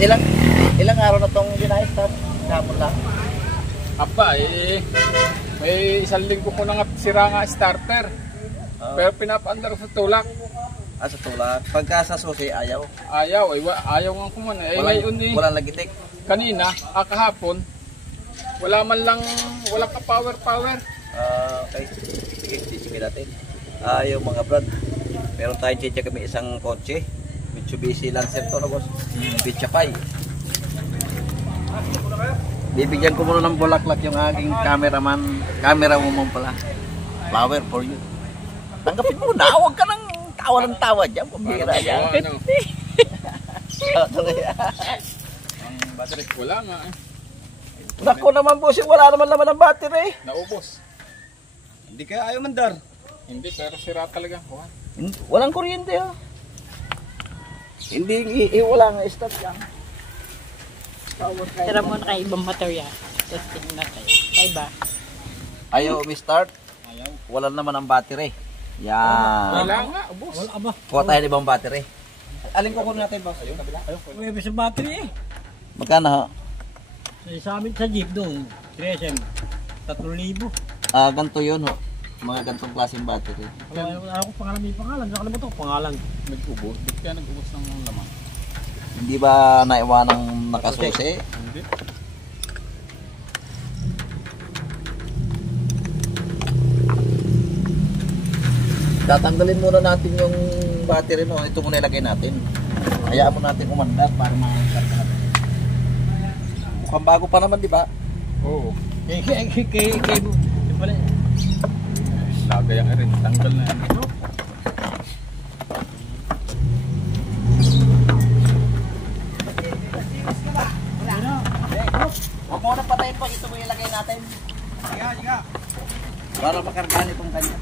Ilang araw na itong ginayos? Kapon lang. Aba may isang linggo ko na nga sira nga starter. Pero pinapaandar sa tulak. Sa tulak. Pagka sa susi, ayaw? Ayaw nga kumana. Walang lagitik? Kanina, kahapon, wala ka power. Okay. Sige natin. Yung mga brad, meron tayong chicha kami isang kotse. Mitsubishi Lancer to na boss. Pichapay. Bibigyan ko muna ng bulaklak yung aking camera mo pala. Flower for you. Tanggapin mo na, huwag ka nang tawa ng tawa dyan. Pambira dyan. Ang battery, wala nga eh. Naku naman boss, wala naman naman ang battery. Naubos. Hindi kaya ayaw mandar. Hindi, pero sira talaga. Walang kuryente oh. Hindi, wala nga start yan. Tira mo na kay ibang baterya. Testing natin. Kaiba. Ayaw umi-start. Ayaw. Wala naman ang battery. Yan. Wala nga, ubos. Wala ba? Kuha tayo ibang battery. Alin ko kunin natin boss? Ayun, kabila. May ibig sa battery eh. Magkano ho? Sa amin sa jeep doon. 3SM. 3,000. Ganito yun ho. Mga ganitong klaseng battery. Wala ko pangalan, may pangalan. Nakalimutan ko pangalan. Nag-ubos. Ba't kaya nag-ubos ng laman? Hindi ba naiwanang nakasusi? Hindi. Tatanggalin muna natin yung battery no. Ito muna ilagay natin. Hayaan mo natin umandar para makakarga natin. Mukhang bago pa naman, di ba? Oo. Kay pala. Lagay ang rin. Tanggal na yan. Huwag mo na patayin po. Ito mo ilagay natin. Sige. Para makargahan itong kanya.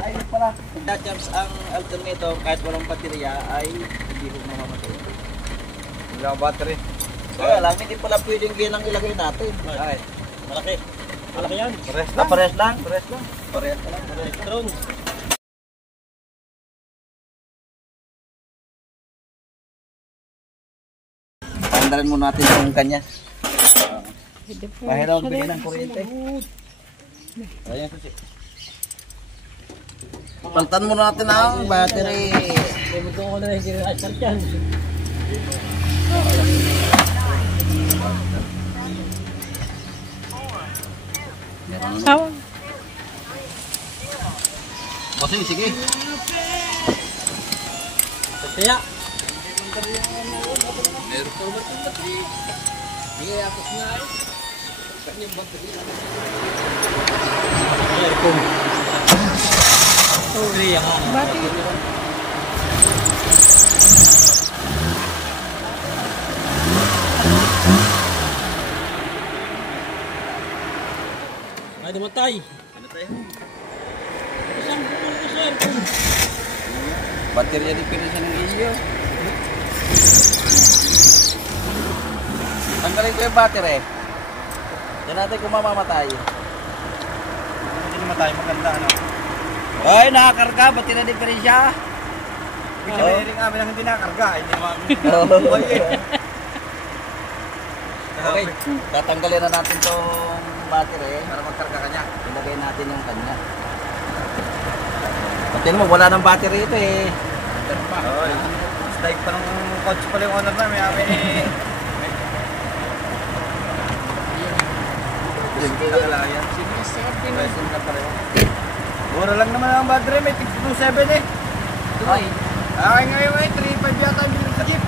Ay, pala. Pagka-charge ang alternator kahit walang baterya ay hindi mo mamamatay. Wala ang battery. Kaya lang, hindi pala pwedeng ginang ilagay natin. Ay, malaki. Malaki yan. Pares lang. Electron. Tandalin mo natin yung kanya. Mahiraw bigyan ng kuryente. Ayan po siya. Paltan mo natin ang battery. Ito ko na yung ginasal yan. Bossing, sige. Kaya. Meron pa ba itong battery? Hindi atas na eh. Kanyang battery. Aircon. Sorry, ang Battery. ay dumatay. Ano tayo? Isang buwan ko sa aircon. Baterya di pinisa ng iyo. Tanggalin ko yung battery. Yan natin kung mamamatay. Hindi namatay, maganda ano. Ay, nakakarga. Baterya di pinisa. Kasi may ring amin ang hindi nakakarga. Hindi naman. Okay, tatanggalin na natin tong battery. Para magkarga kanya. Ilagay natin yung kanya. Pati mo, wala ng battery ito eh. Ganun pa. Slide pa ng coach pala yung owner na. May amin eh. Nakalaya. Present na pareho. Mura lang naman ang battery. May 527 eh. Ay, Ay ngayon ay 3.5 yata yung bilang sa jeep.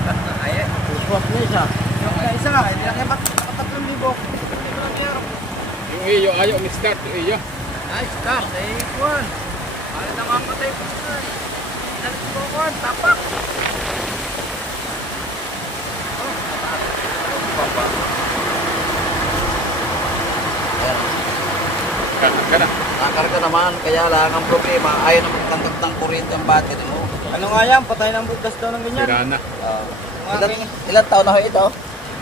Ay eh. Swap na isa. Yung isa nga. Hindi lang yung 3,000. Yung iyo, ayaw ni start yung iyo. Ay, start. Ay, kuwan. Ano na mamatay po sir. Nalit ko kuwan. Tapak. Oh, tapak. Papa. Kana. nakakarga naman. Kaya lang ang problema, ayaw naman tangkap ng kuryente ang battery mo. Ano nga yan? Patay ng butas daw ng ganyan. Sira na. Ilan taon na ho ito?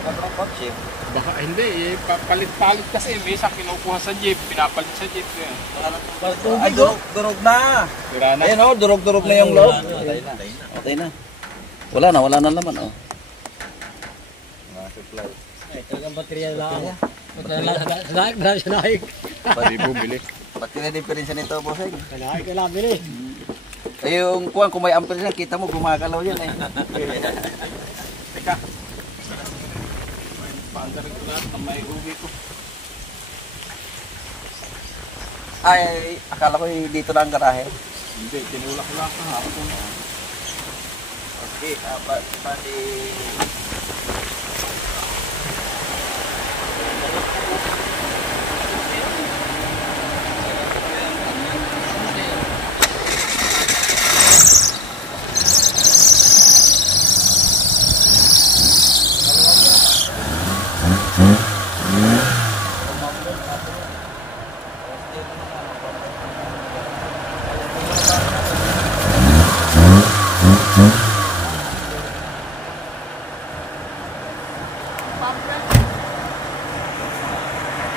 Tatlong kotse. Baka hindi, palit-palit kasi. May isa kinukuha sa jeep, pinapalit sa jeep. Yan. Ay, durog na. Sira na. Ayun o, durog-durog na yung loob. Patay na. Wala na naman o. supply. Ay, talagang baterya lang. Naik na siya naik. Pwede bumili. Ba't yun ang diferensya nito, bossing? Naik ka lang, bili. Eh, yung kuwan, kung may ampere na, kita mo, gumagalaw yan eh. Teka. Paandarin ko lahat ng may uwi ko. Ay, akala ko dito lang ang garahe. Hindi, tinulak ko lang kahapon. Okay, bali...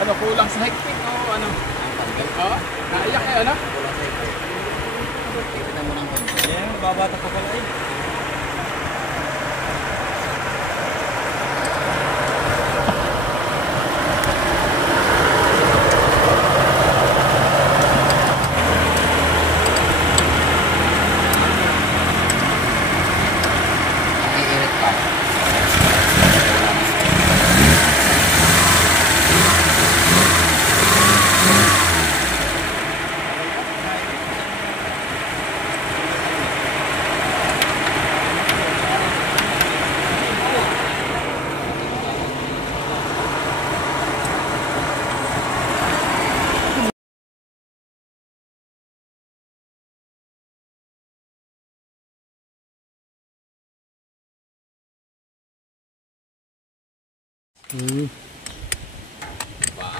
Ano, kulang sa higpit o ano? Oo, naiyak eh, ano? Ayan, babata pa pala eh.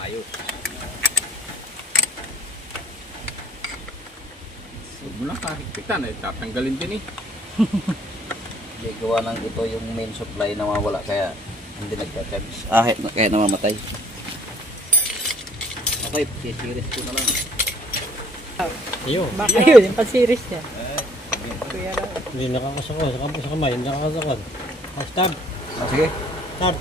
Ayos. Huwag mo lang kahigpitan eh, tatanggalin din eh. Hindi, gawa ng ito yung main supply na mawala, kaya hindi nagka-charge. Kaya namamatay. Okay, sisiris ko na lang. Ayun. Baka yun, yung pan-series niya. Hindi nakakasakal. Sa kamay, hindi nakakasakal. Stab. Sige. Stab.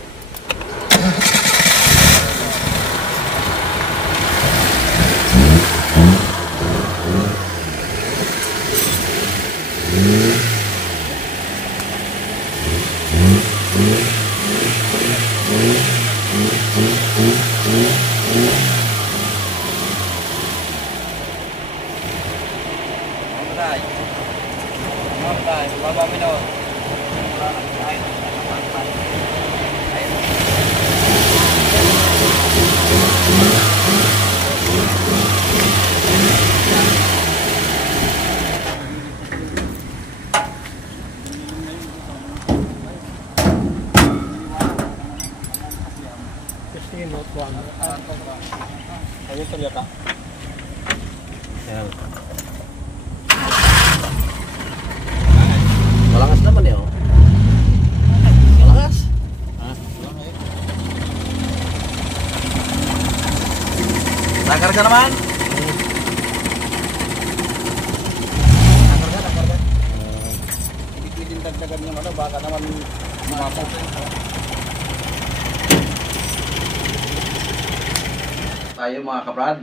Baba mo Ayun talaga. Ayan. Malakas naman eh, oh. Malakas. Nakarga naman. Nakarga. Hindi pwedeng dagdagan yung ano, baka naman umapot. Tayo mga kabrad.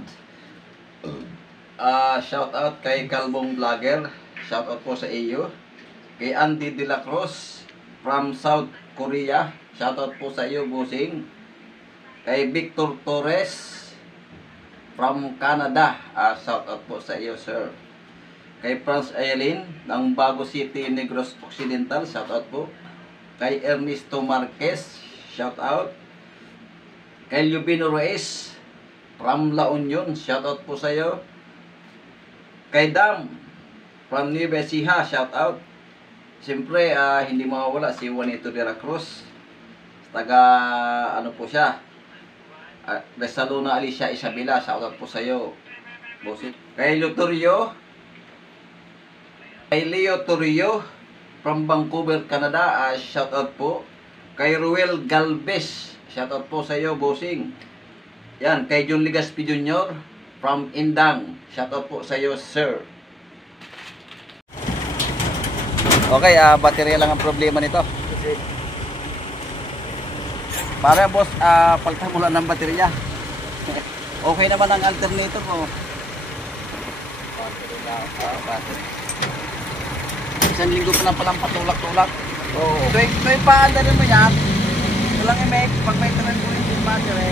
Shout out kay Kalbong Vlogger. Shout out po sa iyo. Kay Andy De La Cruz from South Korea. Shout out po sa iyo, bossing. Kay Victor Torres from Canada. Shout out po sa iyo, sir. Kay Franz Ayalin ng Bago City, Negros Occidental. Shout out po. Kay Ernesto Marquez. Shout out. Kay Lubino Reyes from La Union. Shout out po sa iyo. Kay Dam from Nueva Ecija. Shout out. Siyempre, hindi mawawala si Juanito de la Cruz. Taga, ano po siya? Resaluna Alicia Isabela. Shoutout po sa iyo. Kay Leo Torrio. Kay Leo Torrio from Vancouver, Canada. Shoutout po. Kay Ruel Galvez. Shoutout po sa iyo, bossing. Yan, kay John Ligaspi Jr. from Indang. Shoutout po sa iyo, sir. Okay, baterya lang ang problema nito. Para boss, palitan mo lang ng baterya. Okay naman ang alternator ko. Battery. Isang linggo pa na palang patulak-tulak. Oo. Tuwing paanda rin mo yan. Walang pag may tuloy yung battery,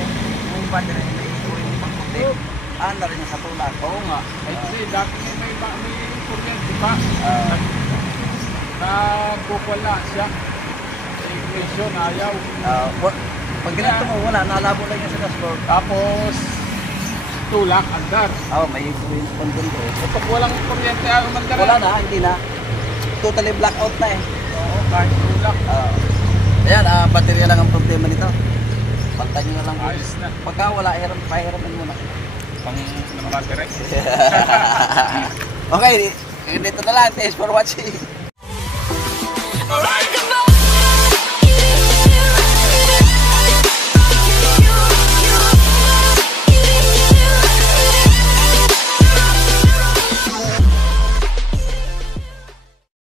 yung battery may tuloy yung pagputi. Anda rin yung sa tulak. Oo nga. Ay kasi dati may kuryente pa. Nagkukwala siya. Ignition, ayaw. Pag ginito mo, wala. Nalabo lang yung sa dashboard. Tapos, tulak, andar. May tuloy yung pagputi ko. Kapag walang kuryente, ayaw mandar. Wala na, hindi na. Totally blackout na eh. Oo, kahit tulak. Ayan, baterya lang ang problema nito. Palitan nyo na lang. Ayos na. Pagka wala, pahirapan mo na. Pang battery. Okay, dito na lang. Thanks for watching. Alright.